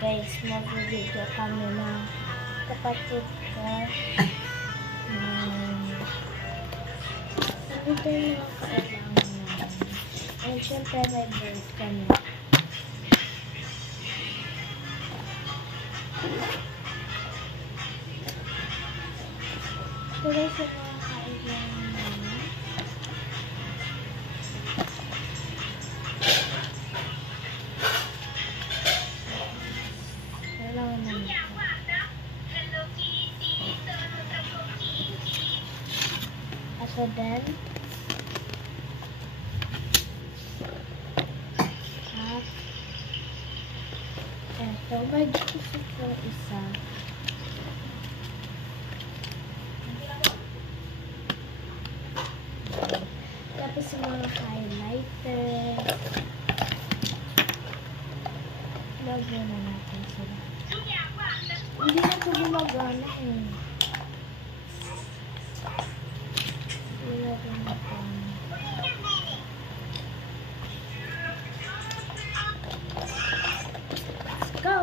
guys, mag-video kami ng kapatid ko. Nandito yung mga kailangan namin. And syempre may bird kami. Ito guys yung mga kailangan namin. Kailangan namin ito. So then, at eto, may isip ko isa. Tapos yung mga highlighter. Lagyan na natin sila. Hindi na ito gumagana eh. Ilagyan natin. Let's go!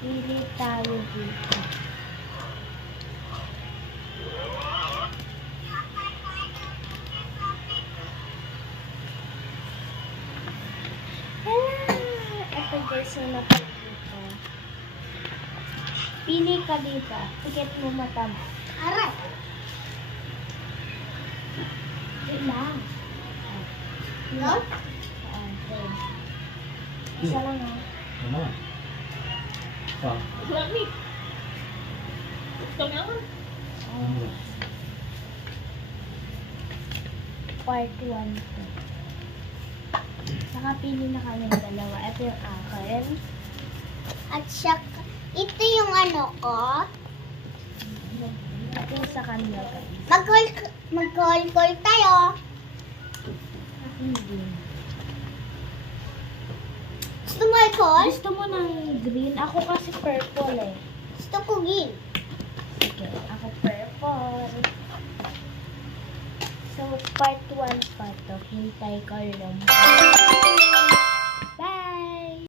Pili tayo dito. Ito guys yung napili ko. Pili ka dito. Pikit mo mata mo. Aray! Wait lang. No? Okay. Isa lang ha. Ano? Pa. Lami. Gusto mo naman? Part 1 to. Nakapili na kami ng dalawa. Ito yung akin. At saka, ito yung ano ko. Ito yung sa kanila guys. Mag-call tayo. Akin din. Gusto mo i-call? Gusto mo ng green? Ako kasi purple eh. Gusto ko green. Sige, ako purple. So, part 1 pa to. Hintay ko lang.